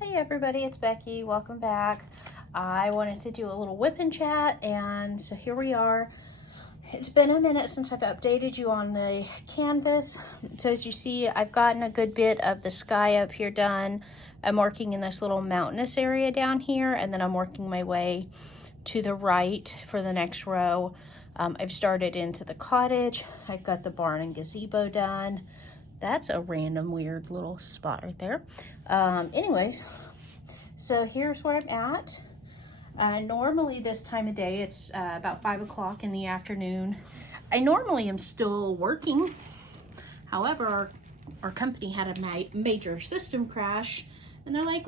Hey everybody, it's Becky. Welcome back. I wanted to do a little whip and chat, and so here we are. It's been a minute since I've updated you on the canvas. So as you see, I've gotten a good bit of the sky up here done. I'm working in this little mountainous area down here, and then I'm working my way to the right for the next row. I've started into the cottage. I've got the barn and gazebo done. That's a random weird little spot right there. Anyways, so here's where I'm at. Normally this time of day, it's about 5 o'clock in the afternoon. I normally am still working. However, our company had a major system crash, and they're like,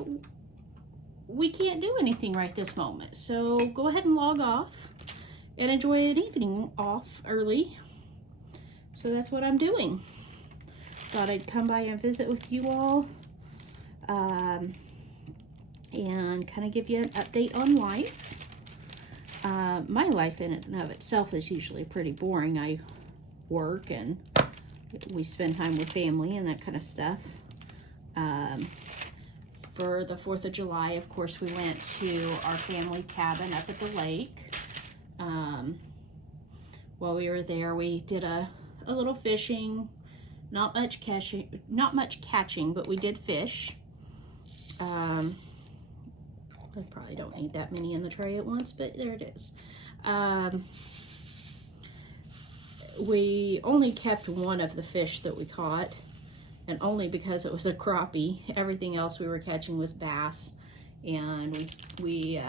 we can't do anything right this moment. So go ahead and log off and enjoy an evening off early. So that's what I'm doing. Thought I'd come by and visit with you all and kind of give you an update on life. My life in and of itself is usually pretty boring. I work and we spend time with family and that kind of stuff. For the 4th of July, of course, we went to our family cabin up at the lake. While we were there, we did a little fishing. Not much catching, but we did fish. I probably don't need that many in the tray at once, but there it is. We only kept one of the fish that we caught, and only because it was a crappie. Everything else we were catching was bass, and we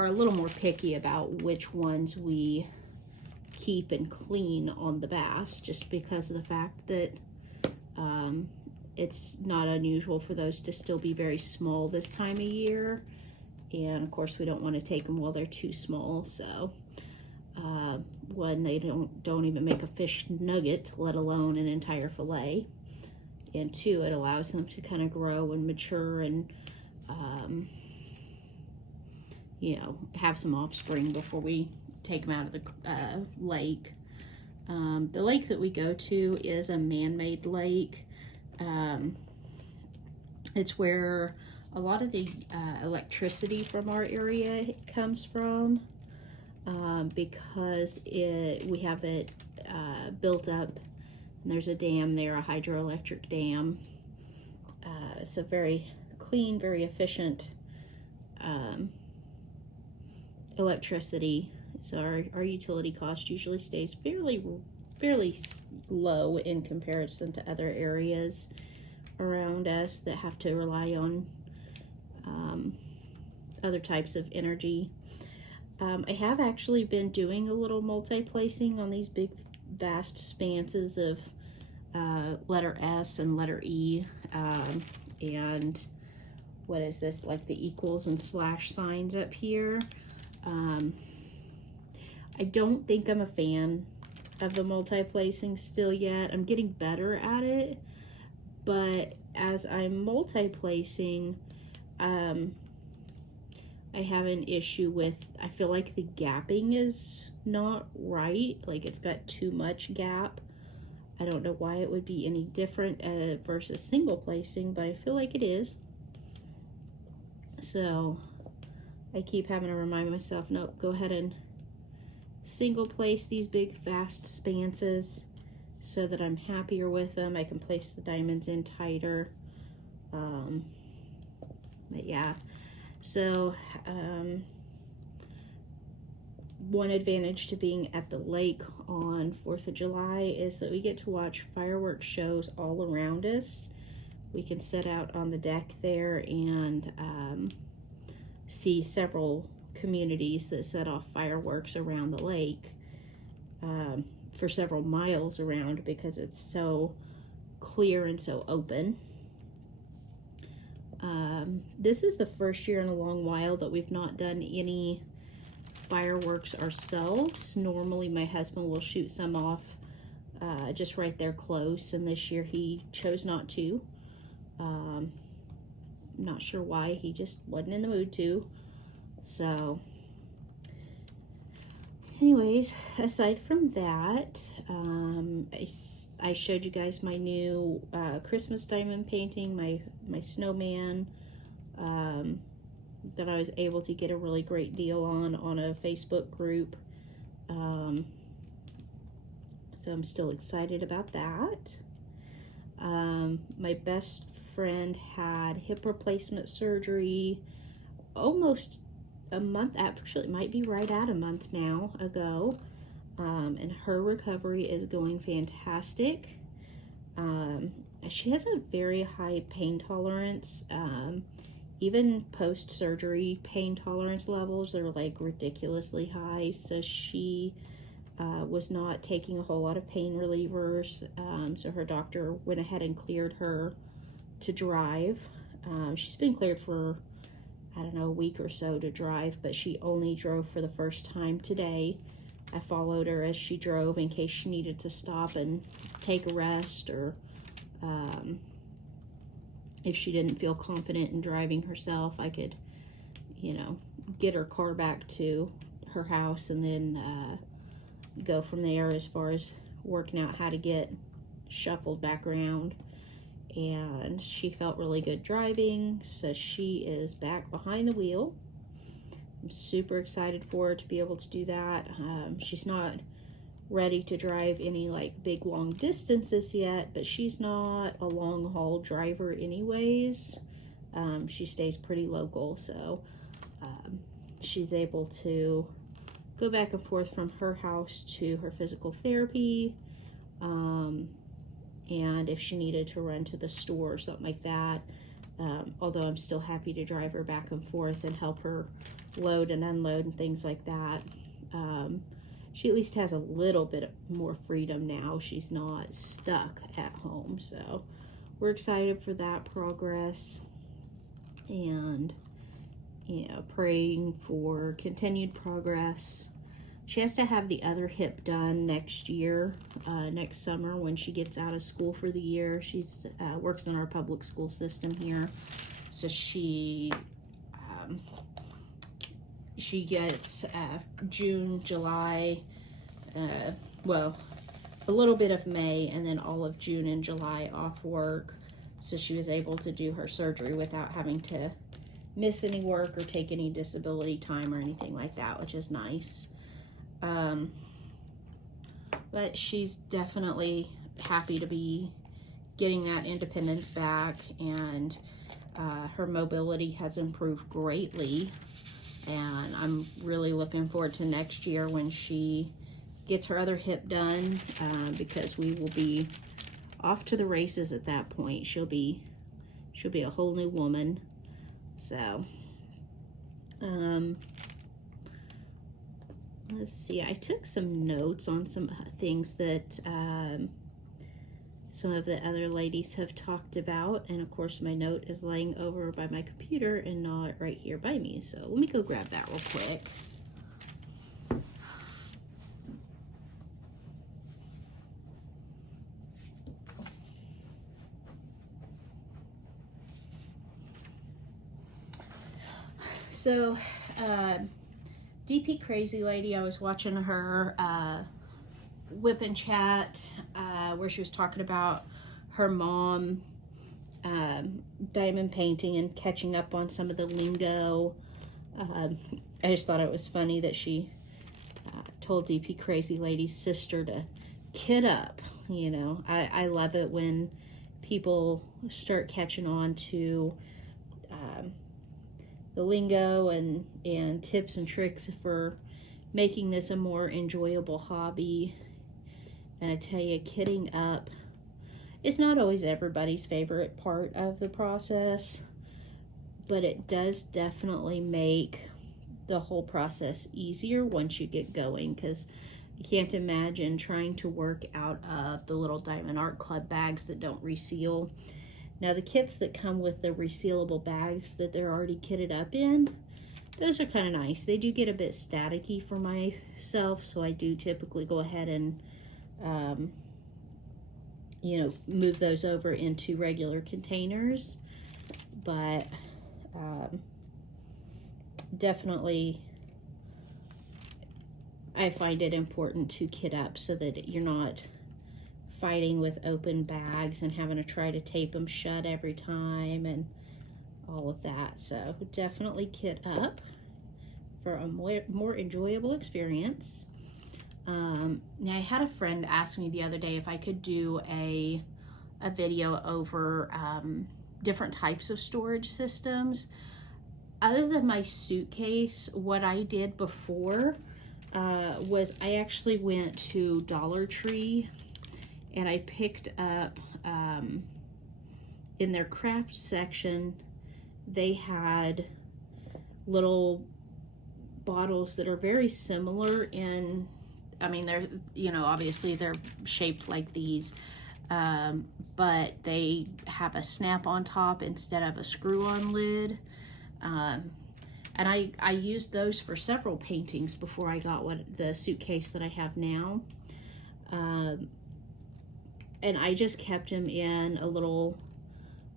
are a little more picky about which ones we keep and clean on the bass, just because of the fact that it's not unusual for those to still be very small this time of year, and of course we don't want to take them while they're too small. So one, they don't even make a fish nugget, let alone an entire fillet, and two, it allows them to kind of grow and mature and you know, have some offspring before we take them out of the lake. The lake that we go to is a man-made lake. It's where a lot of the electricity from our area comes from, because we have it built up, and there's a dam there, a hydroelectric dam. So very clean, very efficient electricity. So our utility cost usually stays fairly low in comparison to other areas around us that have to rely on other types of energy. I have actually been doing a little multi-placing on these big vast expanses of letter S and letter E, and what is this, like the equals and slash signs up here. I don't think I'm a fan of the multi-placing still yet. I'm getting better at it, but as I'm multi-placing, I have an issue with, I feel like the gapping is not right. Like it's got too much gap. I don't know why it would be any different versus single placing, but I feel like it is. So I keep having to remind myself, nope, go ahead and single place these big vast expanses so that I'm happier with them. I can place the diamonds in tighter. But yeah, so one advantage to being at the lake on 4th of July is that we get to watch fireworks shows all around us. We can sit out on the deck there and see several communities that set off fireworks around the lake for several miles around, because it's so clear and so open. This is the first year in a long while that we've not done any fireworks ourselves. Normally my husband will shoot some off just right there close, and this year he chose not to. Not sure why, he just wasn't in the mood to. So anyways, aside from that, I showed you guys my new Christmas diamond painting, my snowman that I was able to get a really great deal on a Facebook group. So I'm still excited about that. My best friend had hip replacement surgery almost a month, actually it might be right at a month now ago, and her recovery is going fantastic. She has a very high pain tolerance. Even post-surgery pain tolerance levels are like ridiculously high, so she was not taking a whole lot of pain relievers, so her doctor went ahead and cleared her to drive. She's been cleared for, I don't know, a week or so to drive, but she only drove for the first time today. I followed her as she drove in case she needed to stop and take a rest, or if she didn't feel confident in driving herself, I could, you know, get her car back to her house and then go from there as far as working out how to get shuffled back around. And she felt really good driving, so she is back behind the wheel. I'm super excited for her to be able to do that. She's not ready to drive any like big long distances yet, but she's not a long haul driver anyways. She stays pretty local, so she's able to go back and forth from her house to her physical therapy, and if she needed to run to the store or something like that, although I'm still happy to drive her back and forth and help her load and unload and things like that. She at least has a little bit more freedom now. She's not stuck at home, so we're excited for that progress, and you know, praying for continued progress. She has to have the other hip done next year, next summer when she gets out of school for the year. She's works in our public school system here, so she gets June, July, well, a little bit of May, and then all of June and July off work, so she was able to do her surgery without having to miss any work or take any disability time or anything like that, which is nice. But she's definitely happy to be getting that independence back, and her mobility has improved greatly, and I'm really looking forward to next year when she gets her other hip done, because we will be off to the races at that point. She'll be a whole new woman. So let's see, I took some notes on some things that some of the other ladies have talked about, and of course my note is laying over by my computer and not right here by me, so let me go grab that real quick. So DP Crazy Lady, I was watching her whip and chat where she was talking about her mom diamond painting and catching up on some of the lingo. I just thought it was funny that she told DP Crazy Lady's sister to kid up. You know, I love it when people start catching on to the lingo and tips and tricks for making this a more enjoyable hobby. And I tell you, kidding up is not always everybody's favorite part of the process, but it does definitely make the whole process easier once you get going, because you can't imagine trying to work out of the little Diamond Art Club bags that don't reseal. Now the kits that come with the resealable bags that they're already kitted up in, those are kind of nice. They do get a bit staticky for myself, so I do typically go ahead and you know, move those over into regular containers. But definitely I find it important to kit up so that you're not fighting with open bags and having to try to tape them shut every time and all of that. So definitely kit up for a more enjoyable experience. Now I had a friend ask me the other day if I could do a video over different types of storage systems. Other than my suitcase, what I did before was I actually went to Dollar Tree and I picked up in their craft section, they had little bottles that are very similar in, I mean, they're, you know, obviously they're shaped like these, but they have a snap on top instead of a screw on lid. And I used those for several paintings before I got the suitcase that I have now. And I just kept them in a little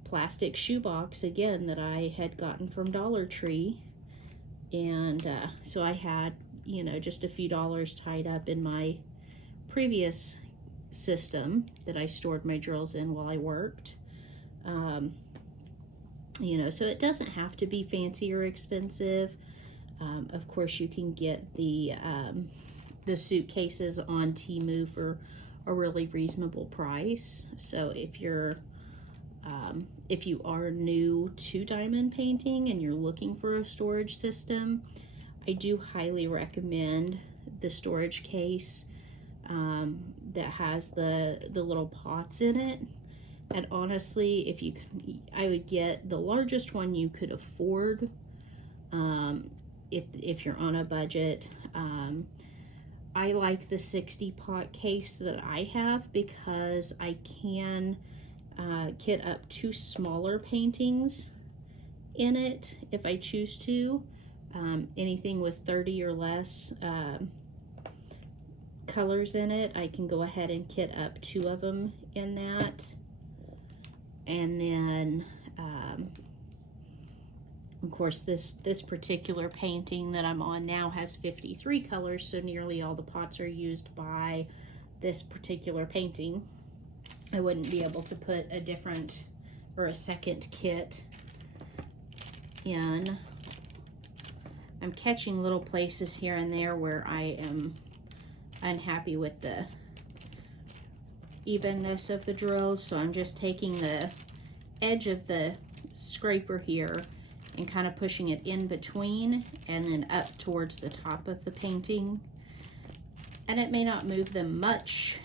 plastic shoebox, again, that I had gotten from Dollar Tree. And so I had, you know, just a few dollars tied up in my previous system that I stored my drills in while I worked. You know, so it doesn't have to be fancy or expensive. Of course, you can get the suitcases on Temu for a really reasonable price. So if you are new to diamond painting and you're looking for a storage system, I do highly recommend the storage case that has the little pots in it. And honestly, if you can, I would get the largest one you could afford if you're on a budget. I like the 60 pot case that I have because I can kit up 2 smaller paintings in it if I choose to. Anything with 30 or less colors in it, I can go ahead and kit up 2 of them in that. And then of course this particular painting that I'm on now has 53 colors, so nearly all the pots are used by this particular painting. I wouldn't be able to put a different or a second kit in. I'm catching little places here and there where I am unhappy with the evenness of the drills, so I'm just taking the edge of the scraper here and kind of pushing it in between and then up towards the top of the painting. And it may not move them much,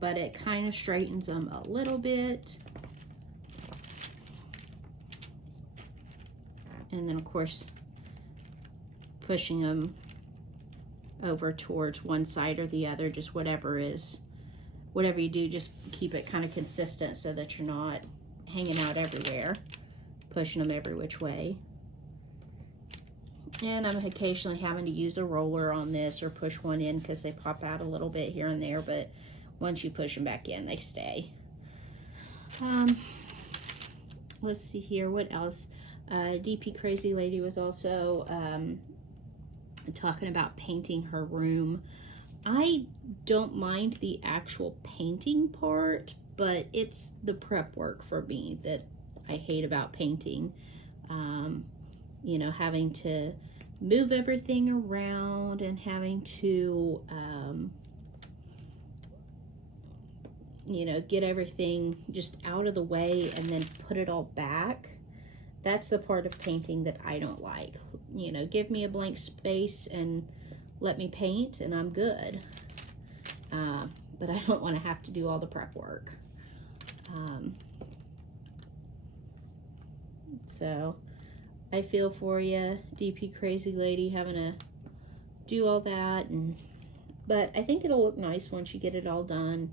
but it kind of straightens them a little bit. And then of course pushing them over towards one side or the other, just whatever you do, just keep it kind of consistent so that you're not hanging out everywhere, pushing them every which way. And I'm occasionally having to use a roller on this or push one in because they pop out a little bit here and there, but once you push them back in, they stay. Let's see here, what else? DP Crazy Lady was also talking about painting her room. I don't mind the actual painting part, but it's the prep work for me that I hate about painting. You know, having to move everything around and having to, you know, get everything just out of the way and then put it all back. That's the part of painting that I don't like. You know, give me a blank space and let me paint and I'm good. But I don't want to have to do all the prep work. So I feel for you, DP Crazy Lady, having to do all that. But I think it'll look nice once you get it all done.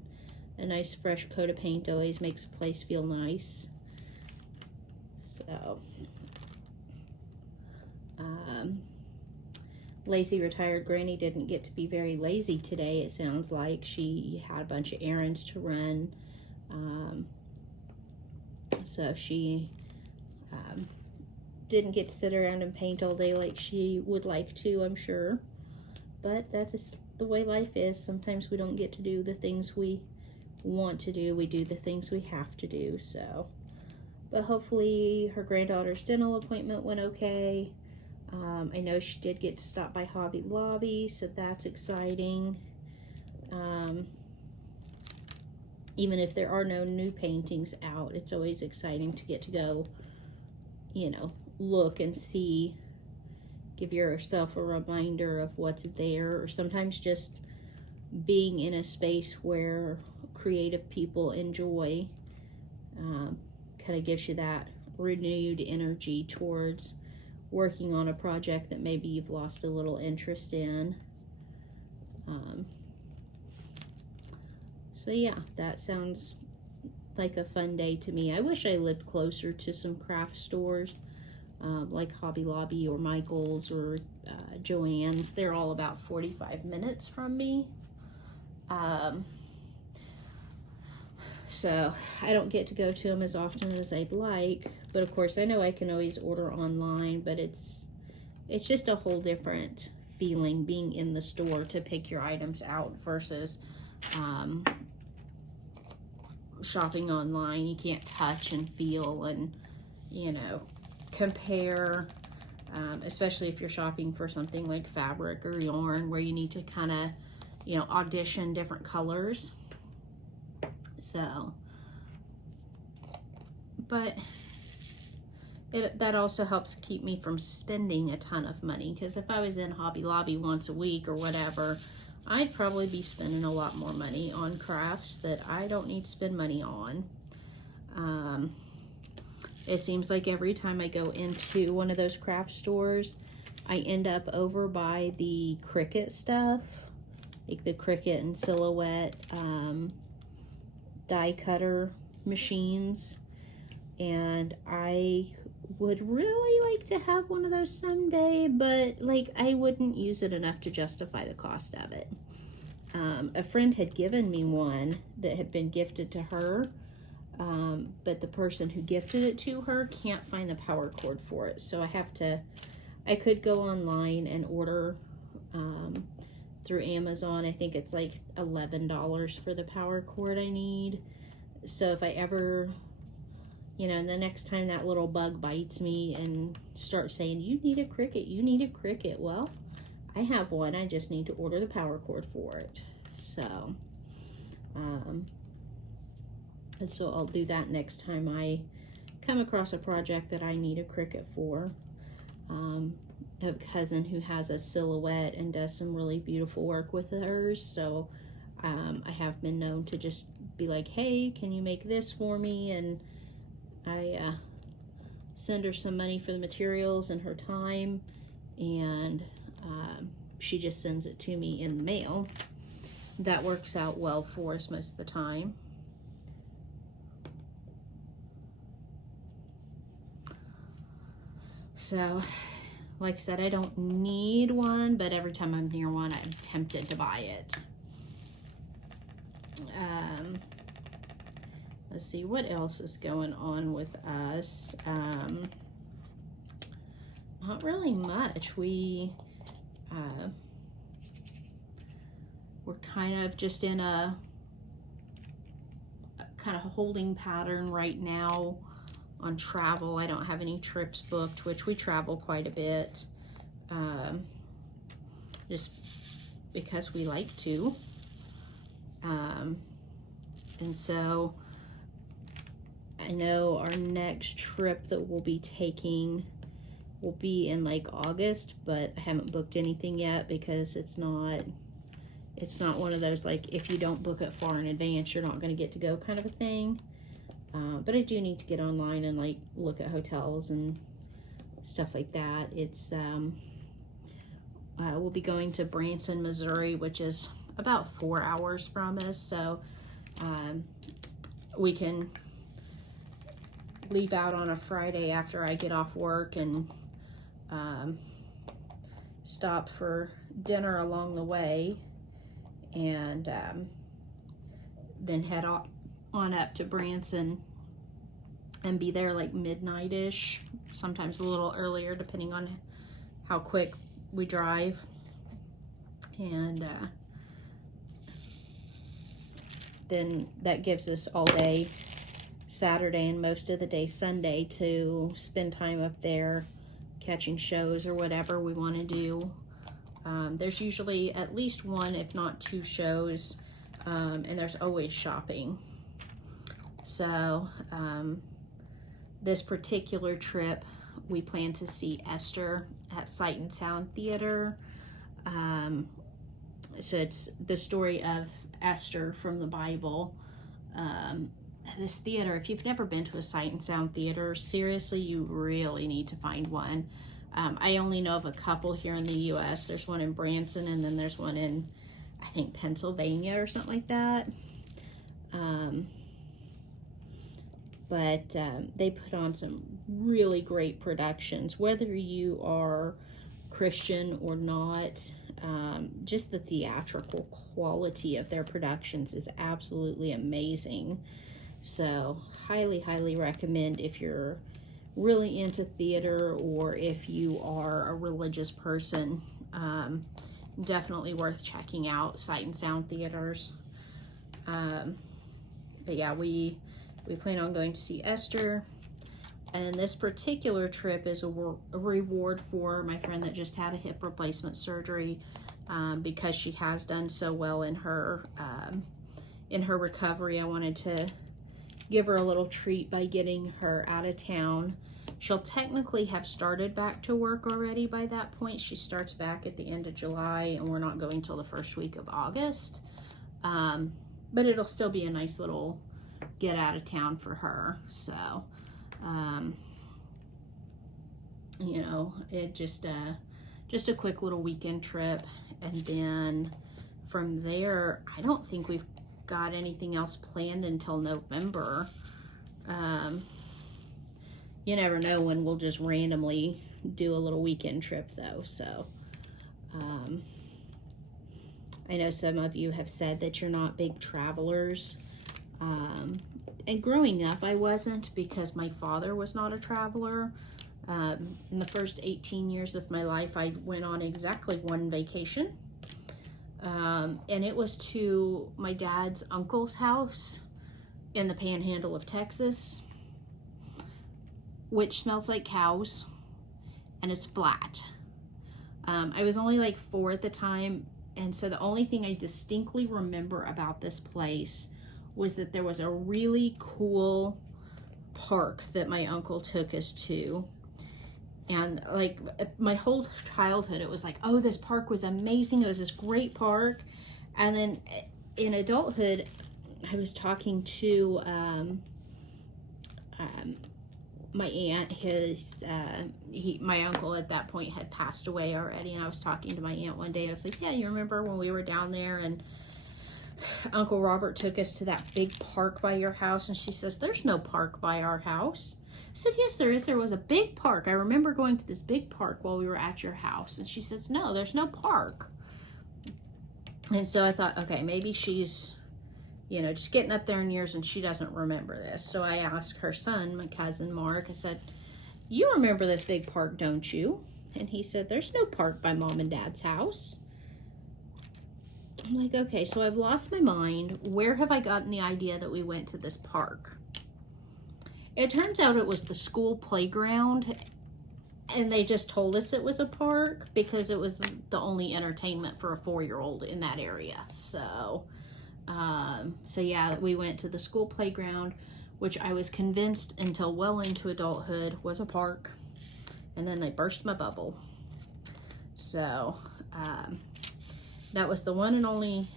A nice fresh coat of paint always makes a place feel nice. So, Lazy Retired Granny didn't get to be very lazy today, it sounds like. She had a bunch of errands to run. So she didn't get to sit around and paint all day like she would like to, I'm sure. But that's just the way life is. Sometimes we don't get to do the things we want to do. We do the things we have to do. So but hopefully her granddaughter's dental appointment went okay. I know she did get to stop by Hobby Lobby, so that's exciting. Even if there are no new paintings out, it's always exciting to get to go, you know, look and see, give yourself a reminder of what's there, or sometimes just being in a space where creative people enjoy kind of gives you that renewed energy towards working on a project that maybe you've lost a little interest in. So yeah, that sounds like a fun day to me. I wish I lived closer to some craft stores, like Hobby Lobby or Michael's or Joann's. They're all about 45 minutes from me. So I don't get to go to them as often as I'd like, but of course I know I can always order online, but it's just a whole different feeling being in the store to pick your items out versus shopping online. You can't touch and feel and, you know, compare, especially if you're shopping for something like fabric or yarn where you need to kind of, you know, audition different colors. So, but that also helps keep me from spending a ton of money, because if I was in Hobby Lobby once a week or whatever, I'd probably be spending a lot more money on crafts that I don't need to spend money on. It seems like every time I go into one of those craft stores, I end up over by the Cricut stuff, like the Cricut and Silhouette die cutter machines, and I would really like to have one of those someday, but like I wouldn't use it enough to justify the cost of it. A friend had given me one that had been gifted to her, but the person who gifted it to her can't find the power cord for it, so I could go online and order through Amazon. I think it's like $11 for the power cord I need. So if I ever, you know, the next time that little bug bites me and starts saying, you need a Cricut, you need a Cricut, well, I have one, I just need to order the power cord for it. So, and so I'll do that next time I come across a project that I need a Cricut for. I have a cousin who has a Silhouette and does some really beautiful work with hers, so I have been known to just be like, hey, can you make this for me? And I send her some money for the materials and her time, and she just sends it to me in the mail. That works out well for us most of the time. So, like I said, I don't need one, but every time I'm near one, I'm tempted to buy it. Let's see, what else is going on with us? Not really much. We're kind of just in a kind of holding pattern right now on travel. I don't have any trips booked, which we travel quite a bit, just because we like to. And so I know our next trip that we'll be taking will be in like August, but I haven't booked anything yet because it's not one of those like if you don't book it far in advance you're not going to get to go kind of a thing. But I do need to get online and like look at hotels and stuff like that. It's we'll be going to Branson, Missouri, which is about 4 hours from us, so we can leave out on a Friday after I get off work and stop for dinner along the way, and then head on up to Branson and be there like midnight-ish, sometimes a little earlier depending on how quick we drive. And then that gives us all day Saturday and most of the day Sunday to spend time up there catching shows or whatever we want to do. There's usually at least one, if not two shows, and there's always shopping. So this particular trip, we plan to see Esther at Sight and Sound Theater. So it's the story of Esther from the Bible. This theater, if you've never been to a Sight and Sound Theater, seriously, you really need to find one. I only know of a couple here in the U.S. There's one in Branson, and then there's one in, I think, Pennsylvania or something like that. But they put on some really great productions, whether you are Christian or not. Just the theatrical quality of their productions is absolutely amazing. So highly, highly recommend if you're really into theater or if you are a religious person. Definitely worth checking out Sight and Sound Theaters. But yeah, we plan on going to see Esther. And this particular trip is a reward for my friend that just had a hip replacement surgery, because she has done so well in her recovery. I wanted to give her a little treat by getting her out of town. She'll technically have started back to work already by that point. She starts back at the end of July, and we're not going till the first week of August. But it'll still be a nice little get out of town for her. So, you know, it just a quick little weekend trip. And then from there, I don't think we've got anything else planned until November. You never know when we'll just randomly do a little weekend trip though. So, I know some of you have said that you're not big travelers. And growing up, I wasn't, because my father was not a traveler. In the first 18 years of my life, I went on exactly one vacation. And it was to my dad's uncle's house in the panhandle of Texas, which smells like cows, and it's flat. I was only like 4 at the time, and so the only thing I distinctly remember about this place was that there was a really cool park that my uncle took us to. And like my whole childhood, it was like, oh, this park was amazing. It was this great park. And then in adulthood, I was talking to my aunt. My uncle at that point had passed away already. And I was talking to my aunt one day. I was like, yeah, you remember when we were down there and Uncle Robert took us to that big park by your house? And she says, there's no park by our house. I said, yes, there is. There was a big park. I remember going to this big park while we were at your house. And she says, no, there's no park. And so I thought, okay, maybe she's, you know, just getting up there in years and she doesn't remember this. So I asked her son, my cousin Mark, I said, you remember this big park, don't you? And he said, there's no park by Mom and Dad's house. I'm like, okay, so I've lost my mind. Where have I gotten the idea that we went to this park? It turns out it was the school playground, and they just told us it was a park because it was the only entertainment for a 4-year-old in that area. So, so yeah, we went to the school playground, which I was convinced until well into adulthood was a park, and then they burst my bubble. So, that was the one and only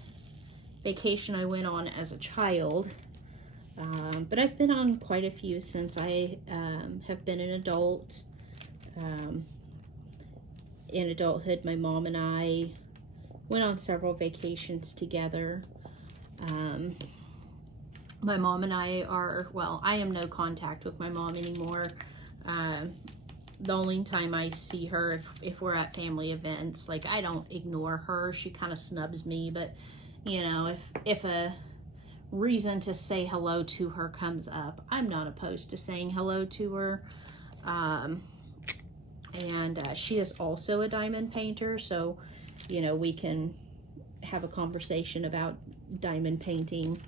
vacation I went on as a child. But I've been on quite a few since I have been an adult. In adulthood, my mom and I went on several vacations together. My mom and I are, well, I am no contact with my mom anymore. The only time I see her, if we're at family events, like, I don't ignore her. She kind of snubs me, but, you know, if a reason to say hello to her comes up, I'm not opposed to saying hello to her. And she is also a diamond painter, so, you know, we can have a conversation about diamond painting.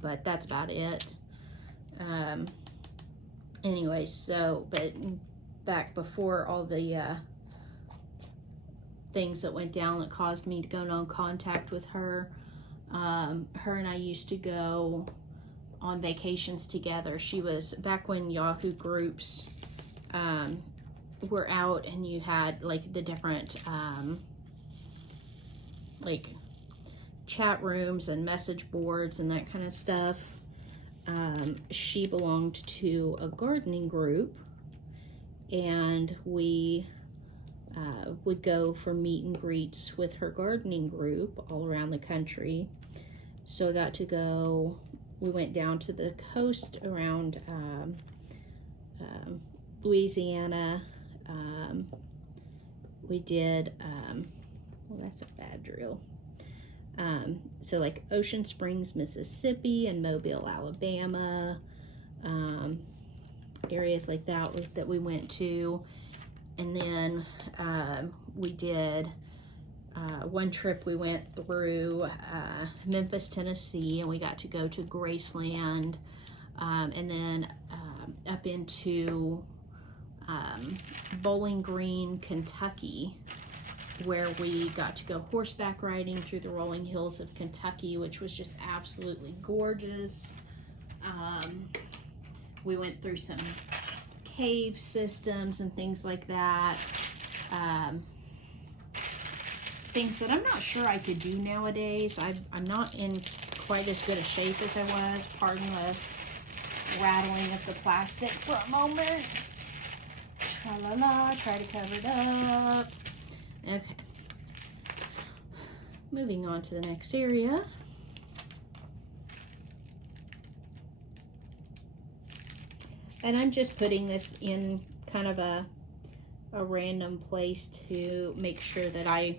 but that's about it. Anyway, so, but back before all the things that went down that caused me to go no contact with her, her and I used to go on vacations together. She was back when Yahoo groups were out, and you had like the different like chat rooms and message boards and that kind of stuff. She belonged to a gardening group, and we would go for meet and greets with her gardening group all around the country. So I got to go, we went down to the coast around Louisiana. We did, well, that's a bad drill. So like Ocean Springs, Mississippi, and Mobile, Alabama, areas like that we went to. And then we did one trip, we went through Memphis, Tennessee, and we got to go to Graceland, and then up into Bowling Green, Kentucky, where we got to go horseback riding through the rolling hills of Kentucky, which was just absolutely gorgeous. We went through some cave systems and things like that. Things that I'm not sure I could do nowadays. I'm not in quite as good a shape as I was. Pardon the rattling of the plastic for a moment. Tra-la-la, try to cover it up. Okay. Moving on to the next area. And I'm just putting this in kind of a random place to make sure that I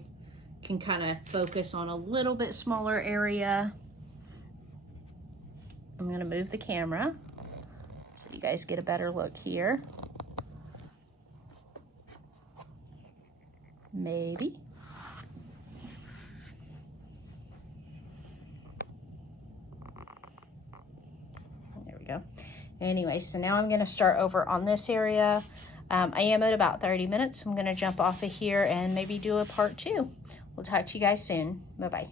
can kind of focus on a little bit smaller area. I'm going to move the camera so you guys get a better look here. Maybe. There we go. Anyway, so now I'm going to start over on this area. I am at about 30 minutes. I'm going to jump off of here and maybe do a part 2. We'll talk to you guys soon. Bye-bye.